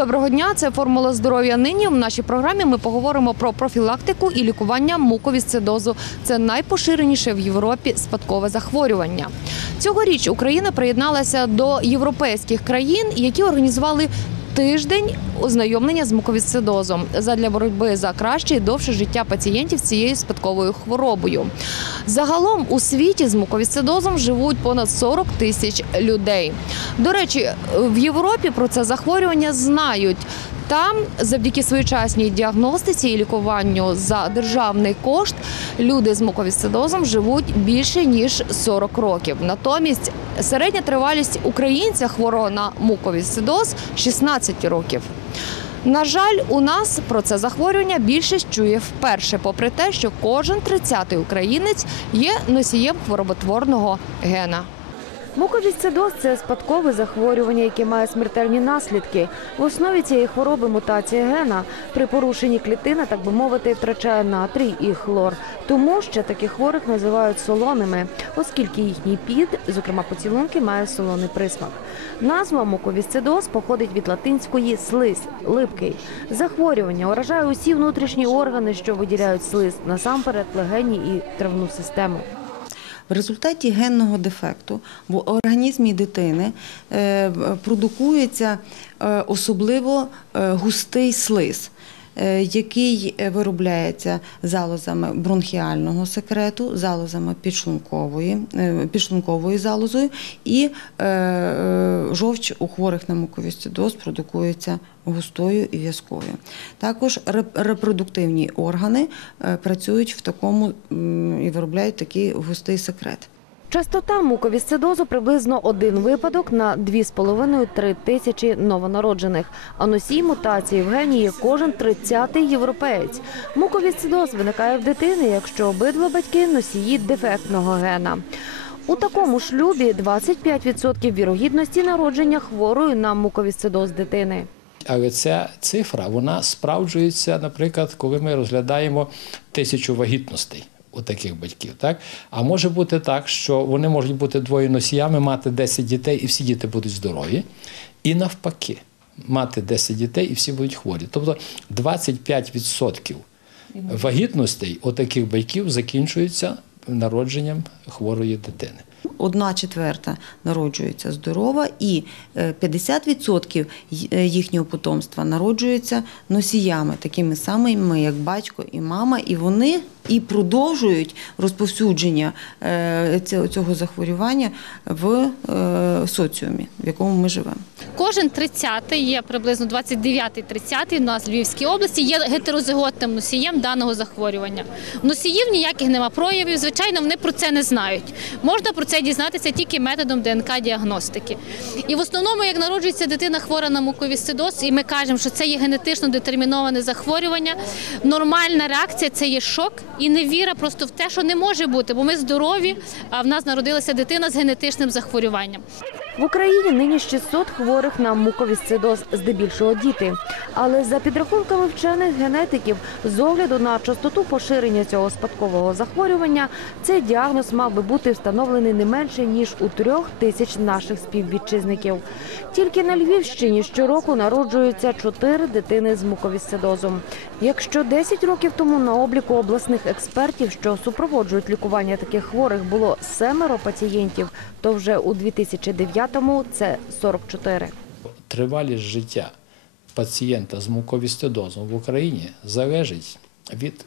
Доброго дня, це формула здоров'я. Нині в нашій програмі ми поговоримо про профілактику і лікування муковісцидозу. Це найпоширеніше в Європі спадкове захворювання. Цьогоріч Україна приєдналася до європейських країн, які організували тиждень ознайомлення з муковісцидозом задля боротьби за краще і довше життя пацієнтів з цією спадковою хворобою. Загалом у світі з муковісцидозом живуть понад 40 тисяч людей. До речі, в Європі про це захворювання знають. Там, завдяки своєчасній діагностиці і лікуванню за державний кошт, люди з муковісцидозом живуть більше ніж 40 років. Натомість середня тривалість українця хворого на муковісцидоз 16 років. На жаль, у нас про це захворювання більшість чує вперше, попри те, що кожен 30-й українець є носієм хвороботворного гена. Муковісцидоз – це спадкове захворювання, яке має смертельні наслідки. В основі цієї хвороби мутація гена. При порушенні клітина, так би мовити, втрачає натрій і хлор. Тому ще таких хворих називають солоними, оскільки їхній під, зокрема поцілунки, має солоний присмак. Назва муковісцидоз походить від латинської слизь липкий. Захворювання уражає усі внутрішні органи, що виділяють слиз, насамперед легені і травну систему. В результаті генного дефекту в організмі дитини е, продукується е, особливо е, густий слиз. Е, Який е, виробляється залозами бронхіального секрету, залозами підшлункової, е, підшлунковою залозою, і жовч у хворих на муковісцидоз продукується густою і в'язкою. Також репродуктивні органи працюють в такому і виробляють такий густий секрет. Частота муковісцидозу приблизно один випадок на 2,5-3 тисячі новонароджених. А носій мутації в гені є кожен 30-й європеєць. Муковісцидоз виникає в дитини, якщо обидва батьки носії дефектного гена. У такому шлюбі 25% вірогідності народження хворої на муковісцидоз дитини. Але ця цифра вона справджується, наприклад, коли ми розглядаємо тисячу вагітностей у таких батьків. Так? А може бути так, що вони можуть бути двоє носіями, мати 10 дітей, і всі діти будуть здорові. І навпаки, мати 10 дітей і всі будуть хворі. Тобто 25% вагітностей у таких батьків закінчується народженням хворої дитини. Одна четверта народжується здорова, і е, 50% е, їхнього потомства народжуються носіями, такими самими, як батько і мама, і вони і продовжують розповсюдження е, цього- захворювання в е, соціумі, в якому ми живемо. Кожен 30-й є приблизно 29-30-й у нас в Львівській області є гетерозиготним носієм даного захворювання. Носіїв ніяких нема проявів. Звичайно, вони про це не знають. Можна про це дізнатися тільки методом ДНК-діагностики. І в основному, як народжується дитина хвора на муковісцидоз, і ми кажемо, що це є генетично детерміноване захворювання. Нормальна реакція це є шок і невіра просто в те, що не може бути, бо ми здорові, а в нас народилася дитина з генетичним захворюванням. В Україні нині 600 хворих на муковісцидоз, здебільшого діти. Але за підрахунками вчених генетиків, з огляду на частоту поширення цього спадкового захворювання, цей діагноз мав би бути встановлений не менше ніж у трьох тисяч наших співвітчизників. Тільки на Львівщині щороку народжуються чотири дитини з муковісцидозом. Якщо 10 років тому на обліку обласних експертів, що супроводжують лікування таких хворих, було семеро пацієнтів, то вже у 2009-му це 44. Тривалість життя пацієнта з муковісцидозом в Україні залежить від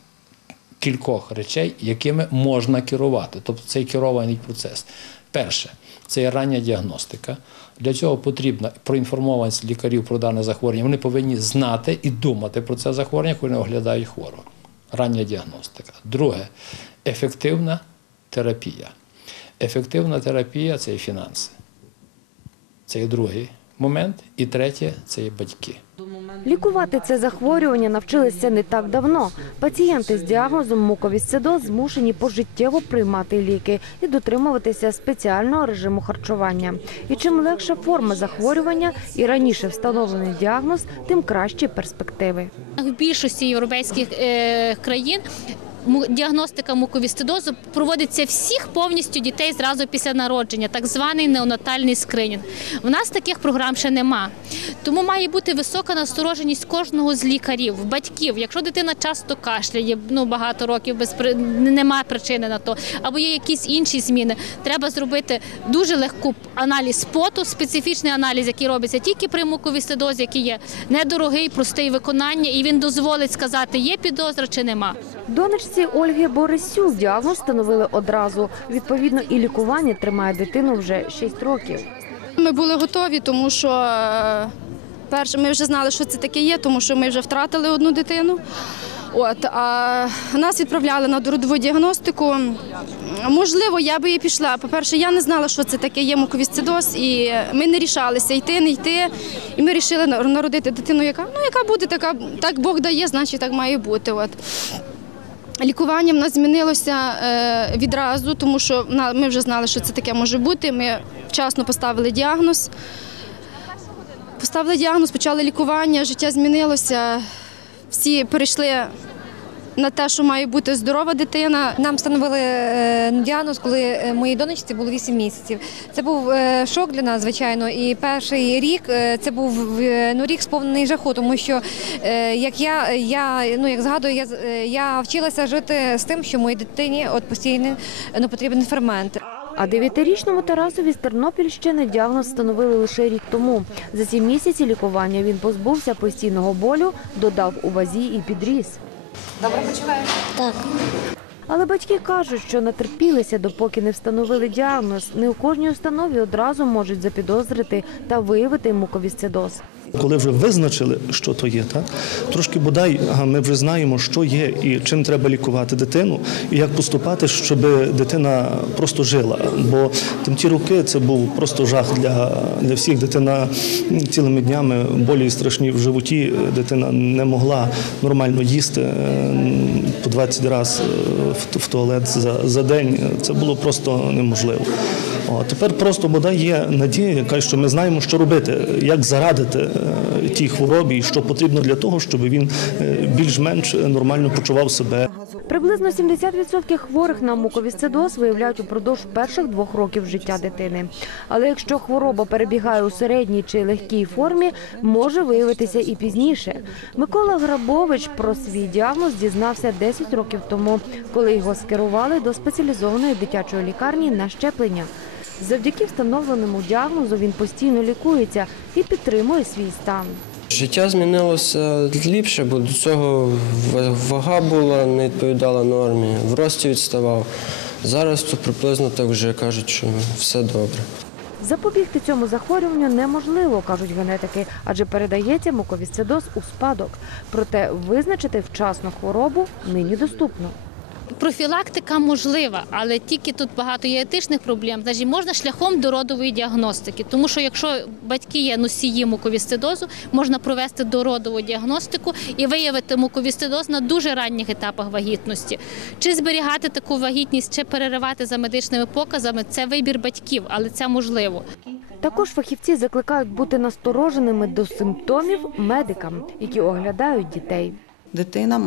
кількох речей, якими можна керувати. Тобто цей керований процес. Перше, це рання діагностика. Для цього потрібна проінформованість лікарів про дане захворювання. Вони повинні знати і думати про це захворювання, коли вони оглядають хворого. Рання діагностика. Друге ефективна терапія. Ефективна терапія це є фінанси. Це є другий момент. І третє це є батьки. Лікувати це захворювання навчилися не так давно. Пацієнти з діагнозом муковісцидоз змушені пожиттєво приймати ліки і дотримуватися спеціального режиму харчування. І чим легша форма захворювання і раніше встановлений діагноз, тим кращі перспективи. В більшості європейських е, країн діагностика муковісцидозу проводиться всіх повністю дітей зразу після народження, так званий неонатальний скринінг. В нас таких програм ще нема. Тому має бути висока настороженість кожного з лікарів, батьків. Якщо дитина часто кашляє, ну багато років без немає причини на то, або є якісь інші зміни, треба зробити дуже легку аналіз поту, специфічний аналіз, який робиться тільки при муковісцидозі, який є недорогий, простий виконання, і він дозволить сказати, є підозра чи нема. Донечці Ольги Борисюк діагноз встановили одразу. Відповідно, і лікування тримає дитину вже 6 років. Ми були готові, тому що е, перше, ми вже знали, що це таке є, тому що ми вже втратили одну дитину. От, а нас відправляли на родову діагностику. Можливо, я би і пішла. По-перше, я не знала, що це таке є муковісцидоз, і ми не рішалися йти, не йти. І ми вирішили народити дитину, яка ну яка буде така, так Бог дає, значить так має бути. От. Лікування в нас змінилося е, відразу, тому що ми вже знали, що це таке може бути. Ми вчасно поставили діагноз. Поставили діагноз, почали лікування, життя змінилося. Всі перейшли на те, що має бути здорова дитина. Нам встановили е, діагноз, коли е, моїй донечці було 8 місяців. Це був е, шок для нас, звичайно. І перший рік це був ну, рік сповнений жаху, тому що як я, я ну як згадую, я я вчилася жити з тим, що моїй дитині от постійно ну, потрібен фермент. А дев'ятирічному Тарасові з Тернопільщини діагноз встановили лише рік тому. За ці місяці лікування він позбувся постійного болю, додав у вазі і підріс. Так, Але батьки кажуть, що натерпілися, допоки не встановили діагноз. Не у кожній установі одразу можуть запідозрити та виявити муковісцидоз. Коли вже визначили, що то є, так трошки бодай ага, ми вже знаємо, що є і чим треба лікувати дитину, і як поступати, щоб дитина просто жила. Бо там ті роки це був просто жах для, для всіх. Дитина цілими днями болі страшні в животі. Дитина не могла нормально їсти е, по 20 разів в, в туалет за, за день. Це було просто неможливо. О, тепер просто бодай є надія, яка що ми знаємо, що робити, як зарадити е, тій хворобі, і що потрібно для того, щоб він е, більш-менш нормально почував себе. Приблизно 70% хворих на муковісцидоз виявляють упродовж перших двох років життя дитини. Але якщо хвороба перебігає у середній чи легкій формі, може виявитися і пізніше. Микола Грабович про свій діагноз дізнався 10 років тому, коли його скерували до спеціалізованої дитячої лікарні на щеплення. Завдяки встановленому діагнозу він постійно лікується і підтримує свій стан. Життя змінилося ліпше, бо до цього вага була, не відповідала нормі, в рості відставав. Зараз то приблизно так вже кажуть, що все добре. Запобігти цьому захворюванню неможливо, кажуть генетики, адже передається муковісцидоз у спадок. Проте визначити вчасну хворобу нині доступно. Профілактика можлива, але тільки тут багато є етичних проблем. Значить, можна шляхом дородової діагностики, тому що якщо батьки є носії муковісцидозу, можна провести дородову діагностику і виявити муковісцидоз на дуже ранніх етапах вагітності. Чи зберігати таку вагітність, чи переривати за медичними показами це вибір батьків, але це можливо. Також фахівці закликають бути настороженими до симптомів медикам, які оглядають дітей. Дитина